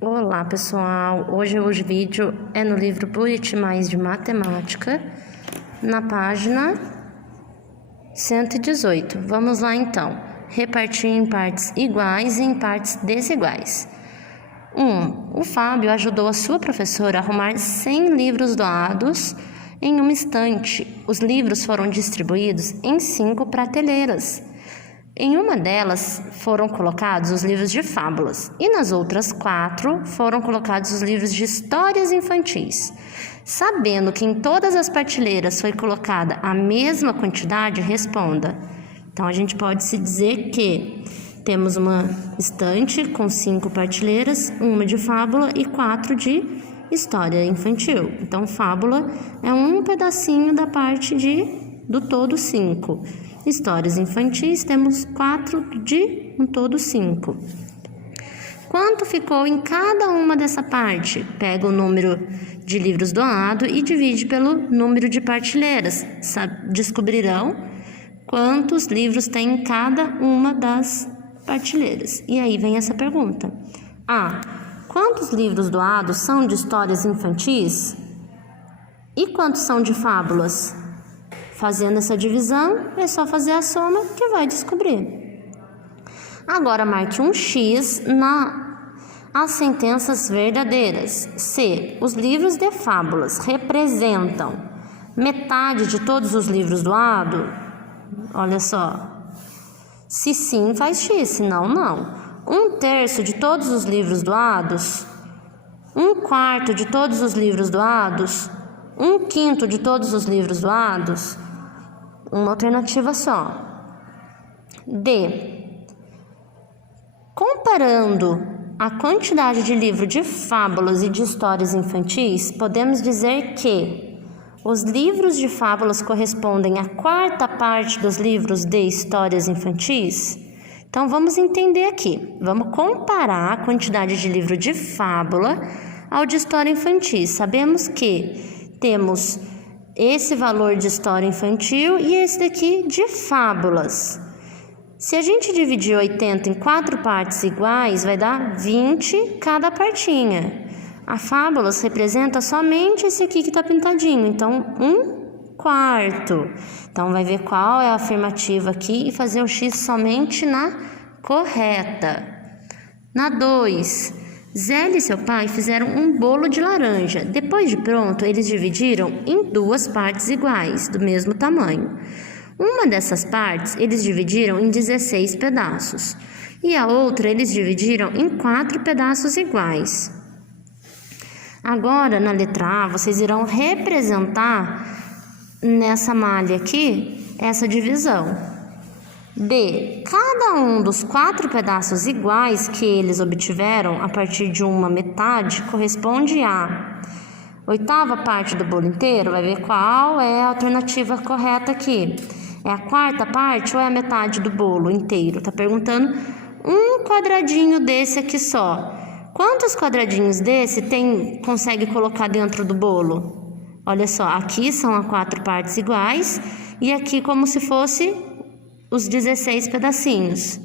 Olá pessoal, hoje o vídeo é no livro Bullet Mais de Matemática, na página 118. Vamos lá então, repartir em partes iguais e em partes desiguais. 1. O Fábio ajudou a sua professora a arrumar 100 livros doados em uma estante. Os livros foram distribuídos em 5 prateleiras. Em uma delas foram colocados os livros de fábulas e nas outras 4 foram colocados os livros de histórias infantis. Sabendo que em todas as prateleiras foi colocada a mesma quantidade, responda. Então, a gente pode se dizer que temos uma estante com 5 prateleiras, uma de fábula e 4 de história infantil. Então, fábula é um pedacinho da parte do todo 5. Histórias infantis, temos 4 de um todo 5. Quanto ficou em cada uma dessa parte? Pega o número de livros doado e divide pelo número de prateleiras. Descobrirão quantos livros tem em cada uma das prateleiras. E aí vem essa pergunta. A. Quantos livros doados são de histórias infantis? E quantos são de fábulas? Fazendo essa divisão, é só fazer a soma que vai descobrir. Agora, marque um X nas sentenças verdadeiras. Se os livros de fábulas representam metade de todos os livros doados, olha só. Se sim, faz X, se não, não. 1/3 de todos os livros doados, 1/4 de todos os livros doados, 1/5 de todos os livros doados. Uma alternativa só. D. Comparando a quantidade de livro de fábulas e de histórias infantis, podemos dizer que os livros de fábulas correspondem à 4ª parte dos livros de histórias infantis. Então, vamos entender aqui. Vamos comparar a quantidade de livro de fábula ao de história infantil. Sabemos que temos esse valor de história infantil e esse daqui de fábulas. Se a gente dividir 80 em 4 partes iguais, vai dar 20 cada partinha. A fábulas representa somente esse aqui que está pintadinho, então 1/4. Então, vai ver qual é a afirmativa aqui e fazer o X somente na correta. Na 2. Zé e seu pai fizeram um bolo de laranja. Depois de pronto, eles dividiram em 2 partes iguais, do mesmo tamanho. Uma dessas partes, eles dividiram em 16 pedaços. E a outra, eles dividiram em 4 pedaços iguais. Agora, na letra A, vocês irão representar nessa malha aqui, essa divisão. D. Cada um dos 4 pedaços iguais que eles obtiveram a partir de uma metade corresponde à 8ª parte do bolo inteiro. Vai ver qual é a alternativa correta aqui. É a 4ª parte ou é a metade do bolo inteiro? Tá perguntando um quadradinho desse aqui só. Quantos quadradinhos desse consegue colocar dentro do bolo? Olha só, aqui são as 4 partes iguais e aqui como se fosse os 16 pedacinhos.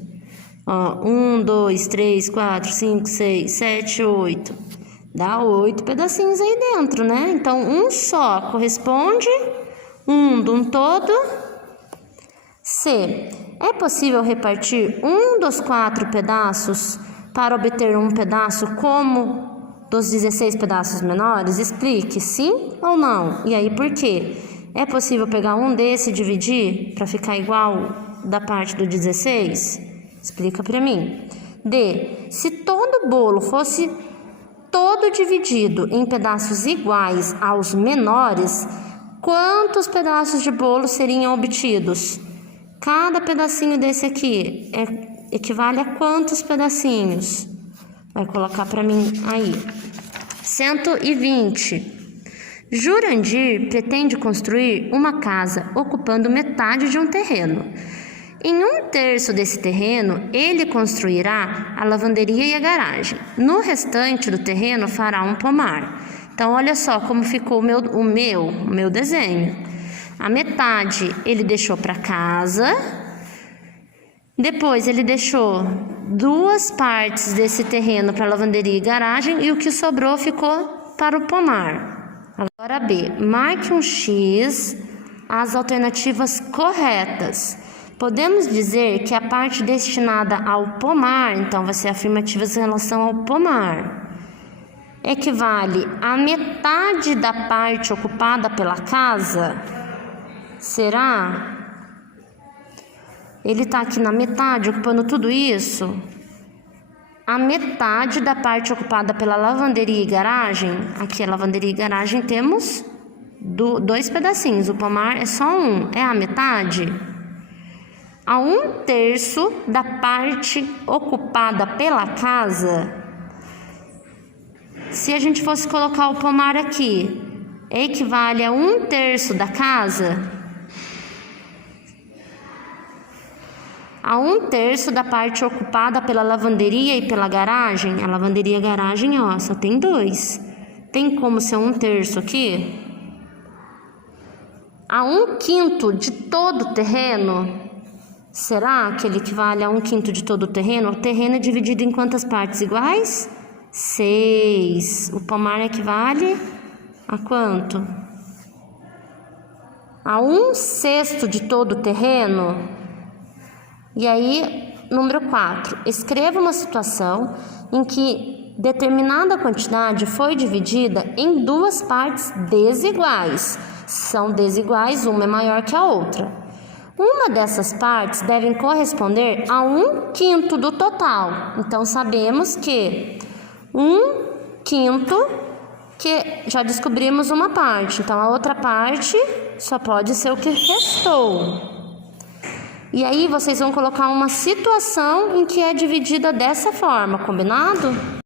Ó, 1, 2, 3, 4, 5, 6, 7, 8. Dá 8 pedacinhos aí dentro, né? Então, um só corresponde de um todo. C. É possível repartir um dos 4 pedaços para obter um pedaço como dos 16 pedaços menores? Explique sim ou não. E aí, por quê? É possível pegar um desse e dividir para ficar igual da parte do 16? Explica para mim. D. Se todo bolo fosse todo dividido em pedaços iguais aos menores, quantos pedaços de bolo seriam obtidos? Cada pedacinho desse aqui equivale a quantos pedacinhos? Vai colocar para mim aí. 120. Jurandir pretende construir uma casa ocupando metade de um terreno. Em 1/3 desse terreno, ele construirá a lavanderia e a garagem. No restante do terreno, fará um pomar. Então, olha só como ficou o meu desenho. A metade ele deixou para casa, depois ele deixou 2 partes desse terreno para lavanderia e garagem e o que sobrou ficou para o pomar. Agora B, marque um X as alternativas corretas. Podemos dizer que a parte destinada ao pomar, então vai ser afirmativas em relação ao pomar, equivale à metade da parte ocupada pela casa? Será? Ele está aqui na metade, ocupando tudo isso? A metade da parte ocupada pela lavanderia e garagem, aqui a lavanderia e garagem temos 2 pedacinhos, o pomar é só um, é a metade? A 1/3 da parte ocupada pela casa, se a gente fosse colocar o pomar aqui, equivale a 1/3 da casa? A 1/3 da parte ocupada pela lavanderia e pela garagem, a lavanderia e a garagem, ó, só tem 2. Tem como ser 1/3 aqui? A 1/5 de todo o terreno, será que ele equivale a 1/5 de todo o terreno? O terreno é dividido em quantas partes iguais? 6. O pomar equivale a quanto? A 1/6 de todo o terreno? E aí, número 4, escreva uma situação em que determinada quantidade foi dividida em 2 partes desiguais. São desiguais, uma é maior que a outra. Uma dessas partes deve corresponder a 1/5 do total. Então, sabemos que 1/5, que já descobrimos uma parte. Então, a outra parte só pode ser o que restou. E aí vocês vão colocar uma situação em que é dividida dessa forma, combinado?